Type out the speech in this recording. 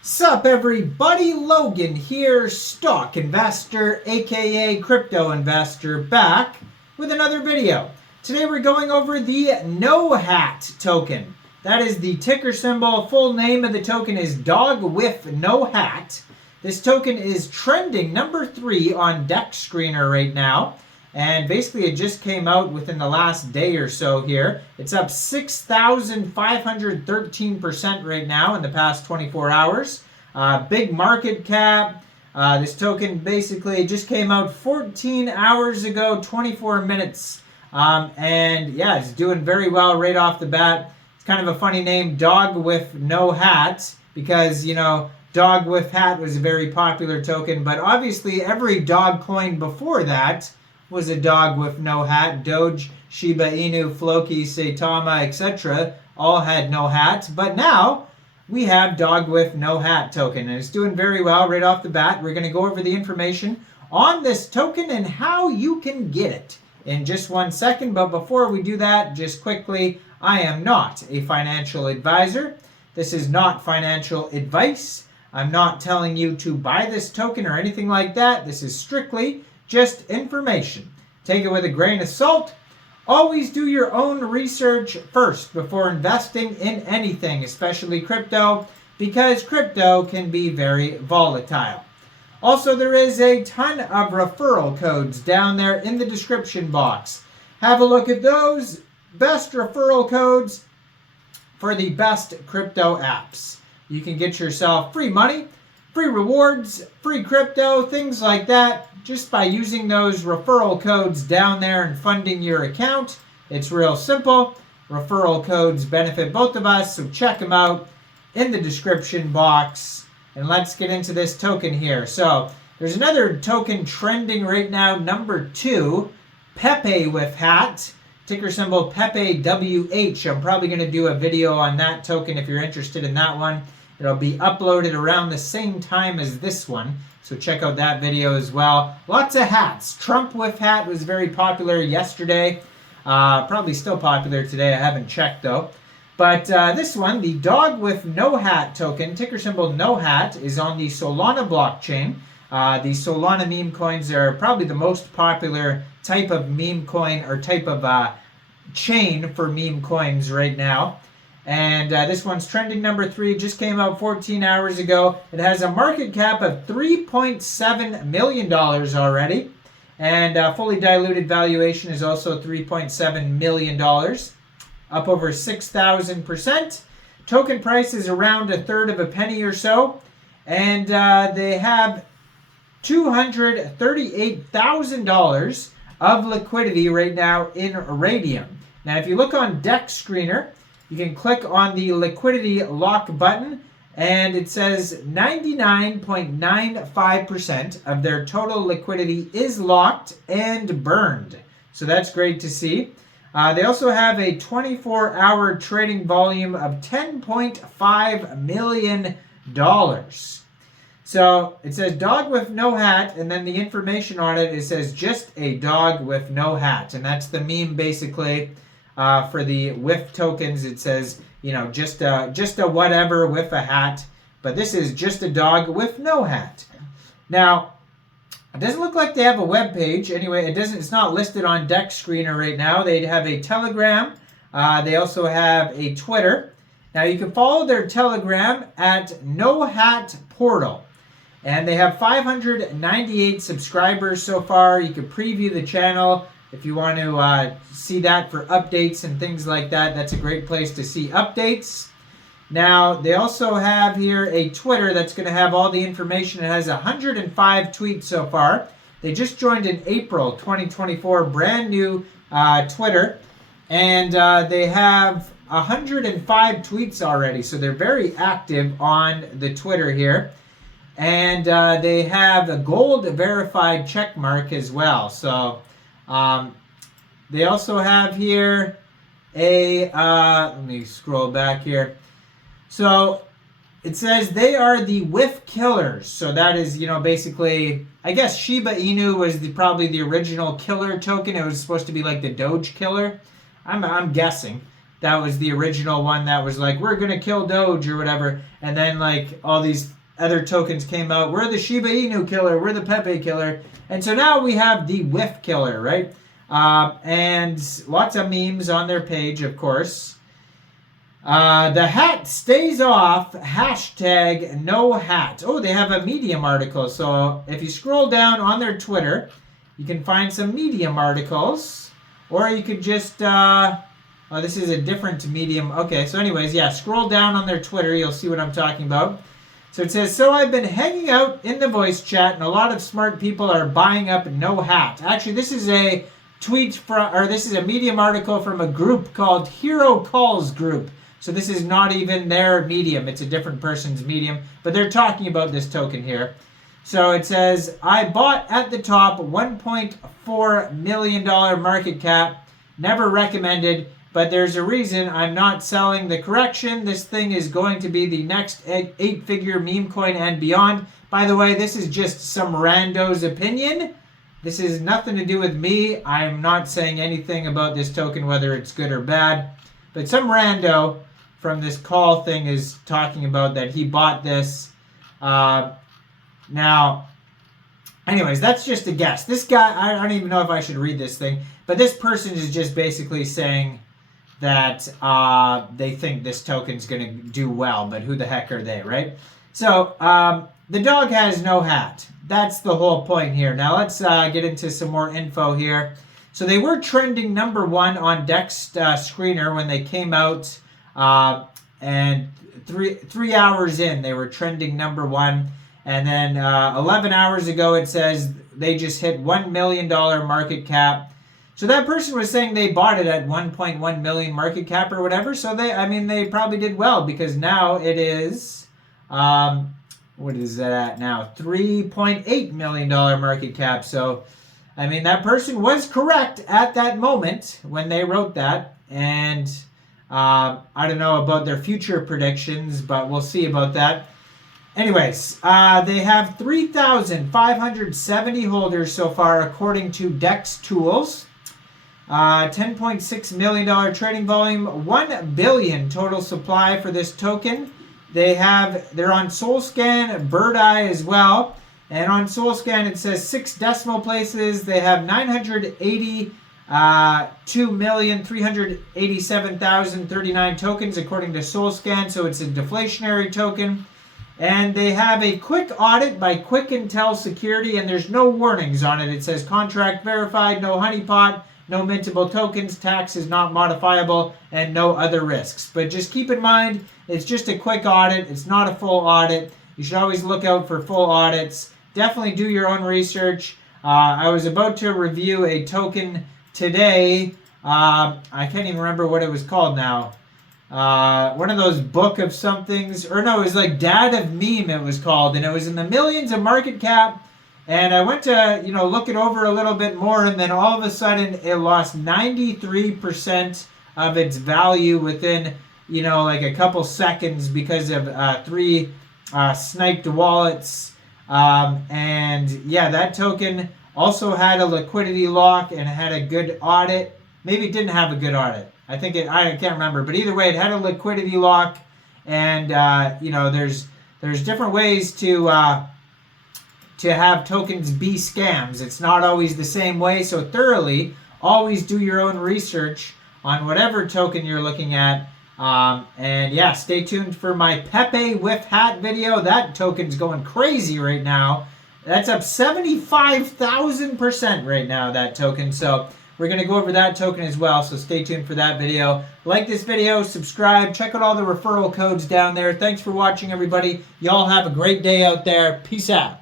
Sup everybody, Logan here, stock investor aka crypto investor, back with another video. Today we're going over the NOHAT token. That is the ticker symbol. Full name of the token is DogWifNoHat. This token is trending number 3 on DEX Screener right now. And basically it just came out within the last day or so here. It's up 6,513% right now in the past 24 hours. Big market cap. This token basically just came out 14 hours ago, 24 minutes. And yeah, it's doing very well right off the bat. It's kind of a funny name, DogWifNoHat, because, you know, DogWifHat was a very popular token, but obviously every dog coin before that was a dog with no hat. Doge, Shiba Inu, Floki, Saitama, etc. all had no hat. But now we have dog with no hat token, and it's doing very well right off the bat. We're going to go over the information on this token and how you can get it in just 1 second. But before we do that, just quickly, I am not a financial advisor. This is not financial advice. I'm not telling you to buy this token or anything like that. This is strictly just information. Take it with a grain of salt. Always do your own research first before investing in anything, especially crypto, because crypto can be very volatile. Also, there is a ton of referral codes down there in the description box. Have a look at those. Best referral codes for the best crypto apps. You can get yourself free money, free rewards, free crypto, things like that, just by using those referral codes down there and funding your account. It's real simple. Referral codes benefit both of us, so check them out in the description box. And let's get into this token here. So there's another token trending right now, number 2, Pepe with hat, ticker symbol Pepe WH. I'm probably going to do a video on that token if you're interested in that one. It'll be uploaded around the same time as this one, so check out that video as well. Lots of hats. Trump with hat was very popular yesterday. Probably still popular today. I haven't checked though. But this one, the dog with no hat token, ticker symbol NOHAT, is on the Solana blockchain. The Solana meme coins are probably the most popular type of meme coin or type of chain for meme coins right now. And this one's trending number 3, just came out 14 hours ago. It has a market cap of $3.7 million already. And fully diluted valuation is also $3.7 million, up over 6,000%. Token price is around 1/3 of a penny or so. And they have $238,000 of liquidity right now in RAYDIUM. Now, if you look on DEX Screener, you can click on the liquidity lock button, and it says 99.95% of their total liquidity is locked and burned. So that's great to see. They also have a 24-hour trading volume of $10.5 million. So it says dog with no hat, and then the information on it, it says just a dog with no hat. And that's the meme basically. For the WIF tokens, it says, you know, just a whatever with a hat. But this is just a dog with no hat. Now, it doesn't look like they have a web page. Anyway, it's not listed on DEX Screener right now. They have a Telegram. They also have a Twitter. Now, you can follow their Telegram at NOHAT Portal. And they have 598 subscribers so far. You can preview the channel. If you want to see that for updates and things like that, that's a great place to see updates. Now, they also have here a Twitter that's going to have all the information. It has 105 tweets so far. They just joined in April 2024, brand new Twitter. And they have 105 tweets already, so they're very active on the Twitter here. And they have a gold verified check mark as well. So they also have here a, let me scroll back here. So it says they are the WIF killers. So that is, you know, basically, I guess Shiba Inu was probably the original killer token. It was supposed to be like the Doge killer. I'm guessing. that was the original one that was like, we're going to kill Doge or whatever. And then like all these other tokens came out. We're the Shiba Inu killer. We're the Pepe killer. And so now we have the WIF killer, right? And lots of memes on their page, of course. The hat stays off, hashtag NOHAT. Oh, they have a Medium article. So if you scroll down on their Twitter, you can find some Medium articles. Or you could just, oh, this is a different Medium. Okay, so anyways, yeah, scroll down on their Twitter. You'll see what I'm talking about. So it says, so I've been hanging out in the voice chat, and a lot of smart people are buying up NOHAT. Actually, this is a tweet from, or this is a Medium article from a group called Hero Calls Group. So this is not even their Medium. It's a different person's Medium. But they're talking about this token here. So it says, I bought at the top, $1.4 million market cap. Never recommended, but there's a reason I'm not selling the correction. This thing is going to be the next 8-figure meme coin and beyond. By the way, this is just some rando's opinion. This is nothing to do with me. I'm not saying anything about this token, whether it's good or bad. But some rando from this call thing is talking about that he bought this. Now, anyways, that's just a guess. This guy, I don't even know if I should read this thing, but this person is just basically saying that they think this token's going to do well, but who the heck are they, right? So, the dog has no hat. That's the whole point here. Now, let's get into some more info here. So, they were trending number 1 on Dex Screener when they came out, and three hours in, they were trending number 1. And then 11 hours ago, it says they just hit $1 million market cap. So that person was saying they bought it at 1.1 million market cap or whatever. So they probably did well, because now it is, what is that at now? $3.8 million market cap. So, I mean, that person was correct at that moment when they wrote that. And I don't know about their future predictions, but we'll see about that. Anyways, they have 3,570 holders so far, according to Dex Tools. $10.6 million trading volume, 1 billion total supply for this token. They're on SolScan, Bird Eye as well. And on SolScan, it says 6 decimal places. They have 982,387,039 tokens, according to SolScan. So it's a deflationary token. And they have a quick audit by Quick Intel Security, and there's no warnings on it. It says contract verified, no honeypot, no mintable tokens, tax is not modifiable, and no other risks. But just keep in mind, it's just a quick audit. It's not a full audit. You should always look out for full audits. Definitely do your own research. I was about to review a token today. I can't even remember what it was called now. One of those book of somethings, or no, it was like Dad of Meme it was called, and it was in the millions of market cap. And I went to, look it over a little bit more, and then all of a sudden it lost 93% of its value within, like a couple seconds because of 3 sniped wallets. And yeah, that token also had a liquidity lock and had a good audit. Maybe it didn't have a good audit. I can't remember, but either way, it had a liquidity lock, and there's different ways to have tokens be scams. It's not always the same way, so thoroughly always do your own research on whatever token you're looking at. And yeah, stay tuned for my Pepe WIF hat video. That token's going crazy right now. That's up 75,000% right now, that token. So we're going to go over that token as well, so stay tuned for that video. Like this video, subscribe, check out all the referral codes down there. Thanks for watching, everybody. Y'all have a great day out there. Peace out.